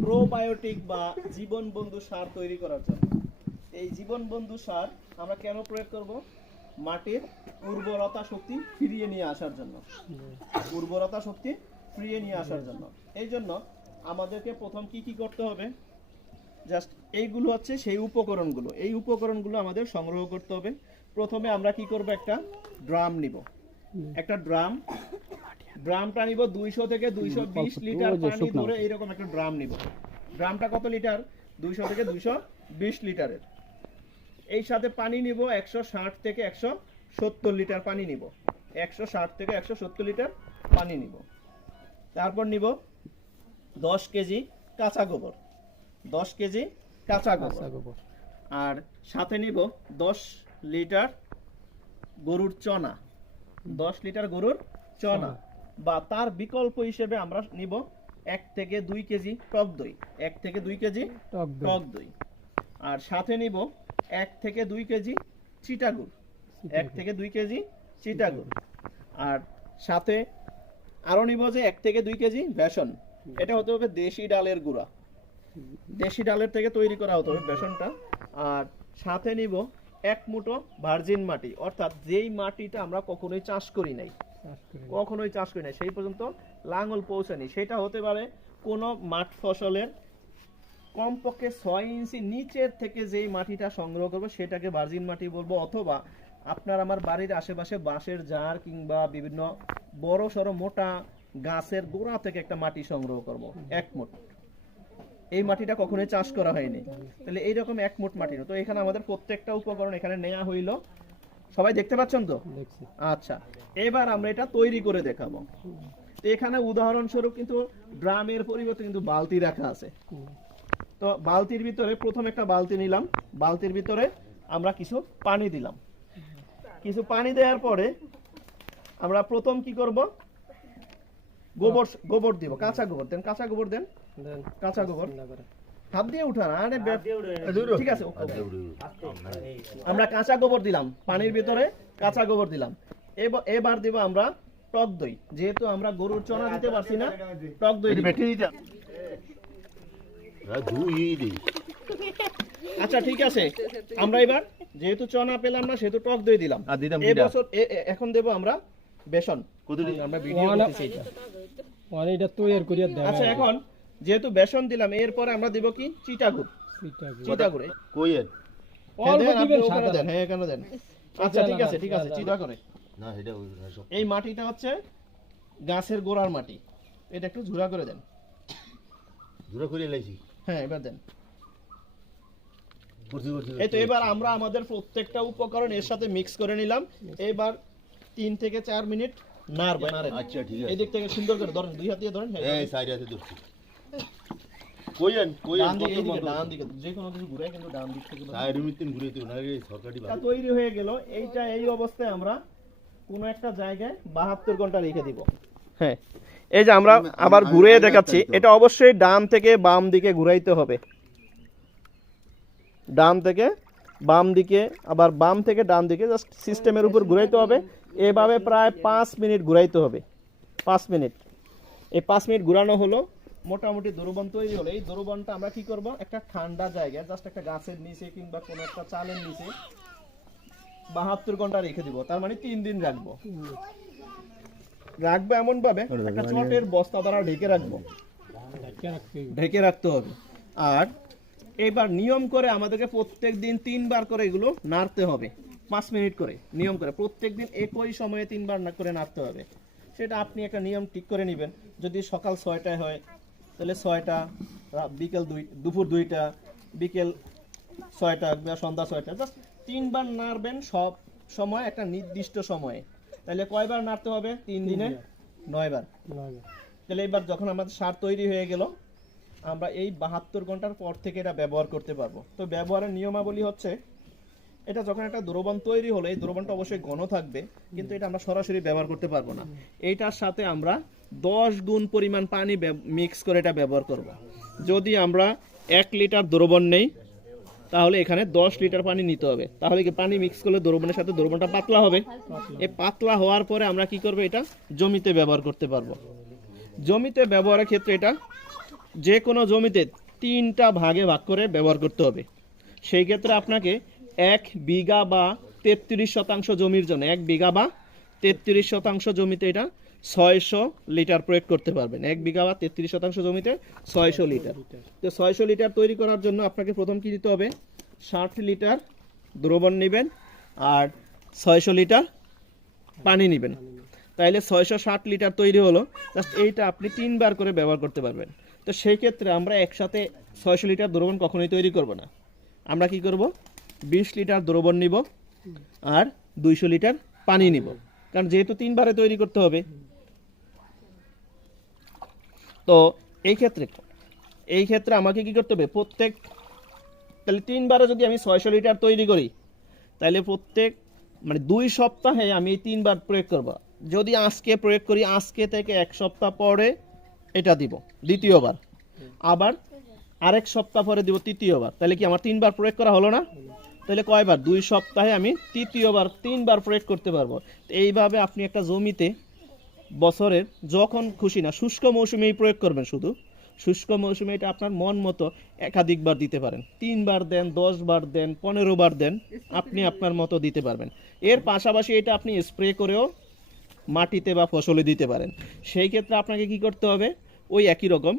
Probiotic বা জীবন বন্ধু সার তৈরি করার জন্য। এই জীবন বন্ধু সার আমরা কেন প্রয়োগ করব? মাটির উর্বরতা শক্তি ফিরিয়ে নিয়ে আসার জন্য। উর্বরতা শক্তি ফিরিয়ে নিয়ে আসার জন্য। এই জন্য আমাদেরকে প্রথম কি কি করতে হবে? জাস্ট এইগুলো হচ্ছে সেই উপকরণগুলো। এই উপকরণগুলো আমাদের সংগ্রহ করতে হবে। প্রথমে আমরা কি করব? একটা ড্রাম নিব। একটা ড্রাম ড্রামটা নিব দুইশো থেকে দুইশো বিশ লিটার পানি ধরে এইরকম একটা ড্রাম নিব। ড্রামটা কত লিটার? দুইশো থেকে দুইশো বিশ লিটারের। এই সাথে পানি নিব একশো ষাট থেকে একশো সত্তর লিটার পানি নিব। একশো ষাট থেকে একশো সত্তর লিটার পানি নিব। তারপর নিব দশ কেজি কাঁচা গোবর। দশ কেজি কাঁচা গোবর। আর সাথে নিব দশ লিটার গরুর চনা। দশ লিটার গরুর চনা। বা তার বিকল্প হিসেবে আমরা নিব এক থেকে দুই কেজি টক দই। এক থেকে দুই কেজি টক দই। আর সাথে নিব এক থেকে দুই কেজি চিটাগুড়। এক থেকে দুই কেজি চিটাগুড়। আর সাথে আরও নিব যে এক থেকে দুই কেজি বেসন। এটা হতে হবে দেশি ডালের গুঁড়া। দেশি ডালের থেকে তৈরি করা হতে হবে বেসনটা। আর সাথে নিব এক মুঠো ভার্জিন মাটি। অর্থাৎ যেই মাটিটা আমরা কখনোই চাষ করি নাই কখনোই চাষ করি নাই সেই পর্যন্ত লাঙ্গল পৌঁছানি সেটা হতে পারে কোনো মাঠ ফসলের কমপক্ষে ছয় ইঞ্চি নিচের থেকে যেই মাটিটা সংগ্রহ করব সেটাকে ভার্জিন মাটি বলব অথবা আপনার আমার বাড়ির আশেপাশে বাঁশের জার কিংবা বিভিন্ন বড় সড়ো মোটা গাছের গোড়া থেকে একটা মাটি সংগ্রহ করব এক মুঠ। এই মাটিটা কখনোই চাষ করা হয়নি। তাহলে এইরকম এক মুঠ মাটি তো এখানে আমাদের প্রত্যেকটা উপকরণ এখানে নেওয়া হইল। সবাই দেখতে পাচ্ছেন তো? আচ্ছা এবার আমরা এটা তৈরি করে দেখাবো। তো এখানে উদাহরণস্বরূপ কিন্তু ড্রামের পরিবর্তে কিন্তু বালতি রাখা আছে। তো বালতির ভিতরে প্রথম একটা বালতি নিলাম। বালতির ভিতরে আমরা কিছু পানি দিলাম। কিছু পানি দেওয়ার পরে আমরা প্রথম কি করব? গোবর গোবর দিব। কাঁচা গোবর দেন কাঁচা গোবর দেন। কাঁচা গোবর। হাত দিয়ে উঠান আরে ঠিক আছে ওকে। আমরা কাঁচা গোবর দিলাম পানির ভিতরে কাঁচা গোবর দিলাম। এবার দিব আমরা টক দই। যেহেতু আমরা গরুর চনা দিতে পারছি না টক দই আচ্ছা ঠিক আছে। আমরা এবার যেহেতু চনা পেলাম না সেহেতু টক দই দিলাম। আর দিতাম এই কিটা? বছর এ- এ- এখন দেব আমরা বেসন। আমরা ভিডিও করতেছি এটা। তৈরি করিয়া আচ্ছা এখন যেহেতু বেসন দিলাম এরপরে আমরা দিব কি? চিটাগুড়। চিটাগুড়। হ্যাঁ, হ্যাঁ এখানে দেন। আচ্ছা ঠিক আছে ঠিক আছে চিটা করে না সেটা ওই সব এই মাটিটা হচ্ছে গাছের গোড়ার মাটি। এটা একটু ঝুরা করে দেন। দূরে করে লাইছি। হ্যাঁ এবার দেন। এই তো এবার আমরা আমাদের প্রত্যেকটা উপকরণ এর সাথে মিক্স করে নিলাম। এবার তিন থেকে চার মিনিট নাড়বো আচ্ছা ঠিক এই দিক থেকে সুন্দর করে ধরেন দুই হাত দিয়ে ধরেন হ্যাঁ, এই সাইডে আছে ডান দিকে ডান দিকে যে কোনো কিছু ঘুরে কিন্তু ডান দিক থেকে ঘুরে না সরকারি তৈরি হয়ে গেল। এইটা এই অবস্থায় আমরা কোনো একটা জায়গায় বাহাত্তর ঘণ্টা রেখে দিব। হ্যাঁ এই যে আমরা আবার ঘুরে দেখাচ্ছি এটা অবশ্যই ডান থেকে বাম দিকে ঘুরাইতে হবে। ডান থেকে বাম দিকে আবার বাম থেকে ডান দিকে জাস্ট সিস্টেমের উপর ঘুরাইতে হবে। এভাবে প্রায় পাঁচ মিনিট ঘুরাইতে হবে। পাঁচ মিনিট। এই পাঁচ মিনিট ঘুরানো হলো। মোটামুটি দ্রবণ তৈরি হলো। এই দ্রবণটা আমরা কি করব? একটা ঠান্ডা জায়গায় জাস্ট একটা গাছের নিচে কিংবা কোনো একটা চালের নিচে বাহাত্তর ঘণ্টা রেখে দিব। তার মানে তিন দিন রাখব। রাখব এমন ভাবে একটা চটের বস্তা দ্বারা ঢেকে রাখব। ঢেকে রাখতে হবে। আর এবার নিয়ম করে আমাদেরকে প্রত্যেক দিন তিনবার করে এগুলো নাড়তে হবে। পাঁচ মিনিট করে নিয়ম করে। প্রত্যেক দিন একই সময়ে তিনবার না করে নাড়তে হবে। সেটা আপনি একটা নিয়ম ঠিক করে নেবেন। যদি সকাল ছয়টায় হয় তাহলে ছয়টা বিকেল দুই দুপুর দুইটা বিকেল ছয়টা বা সন্ধ্যা ছয়টা। জাস্ট তিনবার নাড়বেন সব সময় একটা নির্দিষ্ট সময়ে। তাহলে কয়বার নাড়তে হবে? তিন দিনে নয়বার। তাহলে এবার যখন আমাদের সার তৈরি হয়ে গেল আমরা এই বাহাত্তর ঘণ্টার পর থেকে এটা ব্যবহার করতে পারব। তো ব্যবহারের নিয়মাবলী হচ্ছে এটা যখন একটা দ্রবণ তৈরি হলো, এই দ্রবণটা অবশ্যই ঘন থাকবে, কিন্তু এটা আমরা সরাসরি ব্যবহার করতে পারব না। এইটার সাথে আমরা দশ গুণ পরিমাণ পানি মিক্স করে এটা ব্যবহার করব। যদি আমরা এক লিটার দ্রবণ নেই, তাহলে এখানে দশ লিটার পানি নিতে হবে। তাহলে কি পানি মিক্স করলে দ্রবণের সাথে দ্রবণটা পাতলা হবে? এই পাতলা হওয়ার পরে আমরা কি করব, এটা জমিতে ব্যবহার করতে পারব। জমিতে ব্যবহারের ক্ষেত্রে এটা যে কোনো জমিতে তিনটা ভাগে ভাগ করে ব্যবহার করতে হবে। সেই ক্ষেত্রে আপনাকে এক বিঘা বা তেত্রিশ শতাংশ জমির জন্য, এক বিঘা বা তেত্রিশ শতাংশ জমিতে এটা ছয়শো লিটার প্রয়োগ করতে পারবেন। এক বিঘা বা তেত্রিশ শতাংশ জমিতে ছয়শো লিটার। তো ছয়শো লিটার তৈরি করার জন্য আপনাকে প্রথম কি দিতে হবে? ষাট লিটার দ্রবণ নেবেন আর ছয়শো লিটার পানি নেবেন। তাইলে ছয়শো ষাট লিটার তৈরি হলো। জাস্ট এইটা আপনি তিনবার করে ব্যবহার করতে পারবেন। তো সেই ক্ষেত্রে আমরা একসাথে ছয়শো লিটার দ্রবণ কখনোই তৈরি করব না। আমরা কি করব? বিশ লিটার দ্রবণ নিব আর দুইশো লিটার পানি নিব। কারণ যেহেতু তিনবারে তৈরি করতে হবে। তো এই ক্ষেত্রে এই ক্ষেত্রে আমাকে কি করতে হবে? প্রত্যেক, তাহলে তিনবারে যদি আমি ছয়শো লিটার তৈরি করি, তাহলে প্রত্যেক মানে দুই সপ্তাহে আমি তিনবার প্রয়োগ করব। যদি আজকে প্রয়োগ করি, আজকে থেকে এক সপ্তাহ পরে এটা দিব, দ্বিতীয়বার। আবার আরেক সপ্তাহ পরে দিব, তৃতীয়বার। তাহলে কি আমার তিনবার প্রয়োগ করা হলো না? তাহলে কয়বার? দুই সপ্তাহে আমি তৃতীয়বার, তিনবার প্রয়োগ করতে পারব। এইভাবে আপনি একটা জমিতে বছরের যখন খুশি না, শুষ্ক মৌসুমেই প্রয়োগ করবেন শুধু। শুষ্ক মৌসুমে এটা আপনার মন মতো একাধিকবার দিতে পারেন। তিনবার দেন দশ বার দেন পনেরো বার দেন, আপনি আপনার মতো দিতে পারবেন। এর পাশাপাশি এটা আপনি স্প্রে করেও মাটিতে বা ফসলে দিতে পারেন। সেই ক্ষেত্রে আপনাকে কি করতে হবে? ওই একই রকম,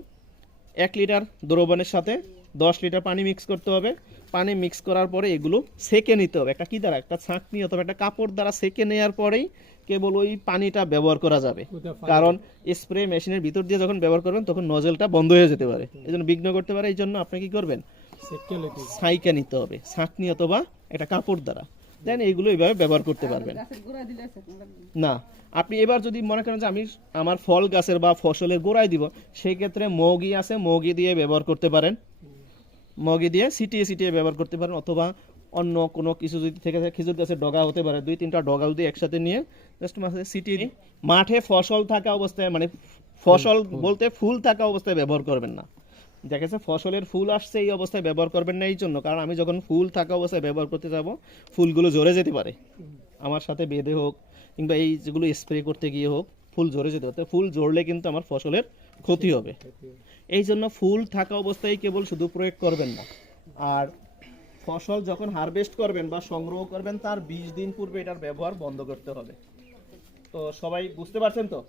এক লিটার দ্রবণের সাথে দশ লিটার পানি মিক্স করতে হবে। পানি মিক্স করার পরে এগুলো সেকে নিতে হবে। একটা কি দ্বারা? একটা ছাঁকনি অথবা একটা কাপড় দ্বারা সেকে নেওয়ার পরেই কেবল ওই পানিটা ব্যবহার করা যাবে। কারণ স্প্রে মেশিনের ভিতর দিয়ে যখন ব্যবহার করবেন তখন নজলটা বন্ধ হয়ে যেতে পারে। এই জন্য বিঘ্ন করতে পারে এই জন্য আপনি কি করবেন? ছাইকা নিতে হবে। ছাঁকনি অথবা একটা কাপড় দ্বারা। দেন এইগুলো এইভাবে ব্যবহার করতে পারবেন। না আপনি এবার যদি মনে করেন যে আমি আমার ফল গাছের বা ফসলের গোড়ায় দিব সেই ক্ষেত্রে মগি আছে মগি দিয়ে ব্যবহার করতে পারেন। মগি দিয়ে সিটিয়ে সিটিয়ে ব্যবহার করতে পারেন অথবা অন্য কোনো কিছু যদি থেকে থাকে খেজুর গাছের ডগা হতে পারে। দুই তিনটা ডগা যদি একসাথে নিয়ে জাস্ট মাঝে সিটিয়ে। মাঠে ফসল থাকা অবস্থায় মানে ফসল বলতে ফুল থাকা অবস্থায় ব্যবহার করবেন না। দেখা যাচ্ছে ফসলের ফুল আসছে এই অবস্থায় ব্যবহার করবেন না এই জন্য। কারণ আমি যখন ফুল থাকা অবস্থায় ব্যবহার করতে যাব ফুলগুলো ঝরে যেতে পারে। আমার সাথে বেঁধে হোক কিংবা এই যেগুলো স্প্রে করতে গিয়ে হোক ফুল ঝরে যেতে পারে। ফুল ঝরলে কিন্তু আমার ফসলের ক্ষতি হবে। এই জন্য ফুল থাকা অবস্থায় কেবল শুধু প্রয়োগ করবেন না। আর ফসল যখন হারভেস্ট করবেন বা সংগ্রহ করবেন, তার বিশ দিন পূর্বে এটার ব্যবহার বন্ধ করতে হবে। তো সবাই বুঝতে পারছেন তো?